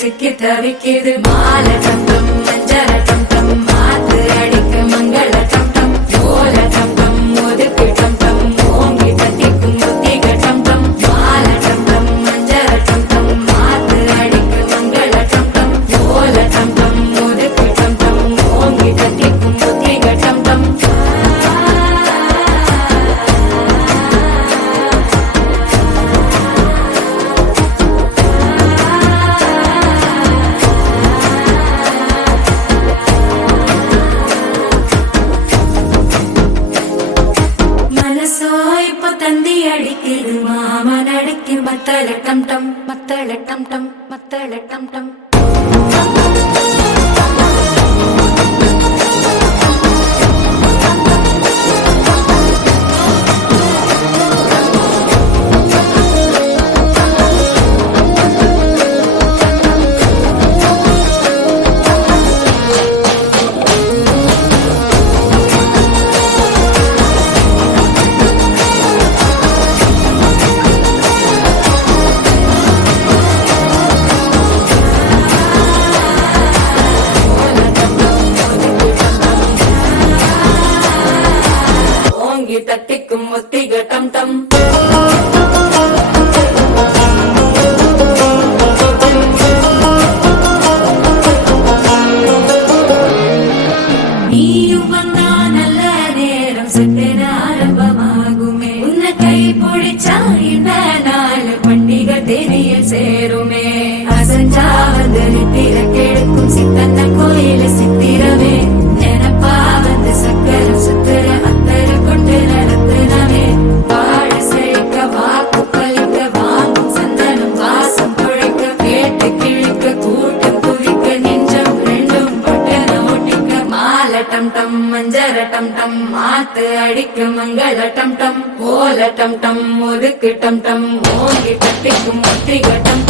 சிக்கி தவிக்கிது மால டம் டம் மஞ்சள டம் டம் மாத்து அடிக்க மங்கள டம் டம் ஓல டம் டம் ஒதுக்கு டம் டம் ஓங்கி தட்டிக்கும் முத்திக டம் டம் மால டம் டம் மஞ்சள டம் டம் மாத்து அடிக்க மங்கள டம் டம் ஓல டம் டம் ஒதுக்கு டம் டம் ஓங்கி தட்டிக்கும் முத்திக டம் டம் தந்தி அடிக்குது மாமன் அடிக்கு மத்தள டம் டம் மத்தள டம் டம் மத்தள டம் டம் தட்டிக்கும் முத்திக டம் டம் நீயும் வந்தா நல்ல நேரம் சட்டென ஆரம்பமாகுமே உன்னை கை பிடிச்சா இந்த நாள் பண்டிகை தேதியில் சேருமே அசஞ்சா வந்து நித்திர கெடுக்கும் சித்தன்ன கோயில சித்திரமே நினப்பா வந்து சக்கரம் சுத்திர அத்தர கொண்டு நடத்துனவே வாழ செழிக்க வாக்கு பலிக்க வாங்கும் சந்தனம் வாசம் குழைக்க கேட்டு கிழிக்க கூட்டம் குவிக்க நெஞ்சம் ரெண்டும் பட்டன ஒட்டிக்க மால டம் டம் மஞ்சர டம் டம் மாத்து அடிக்க மங்கள டம் டம் ஓல டம் டம் ஒதுக்கு டம் டம் ஓங்கி தட்டிக்கும் முத்திக டம்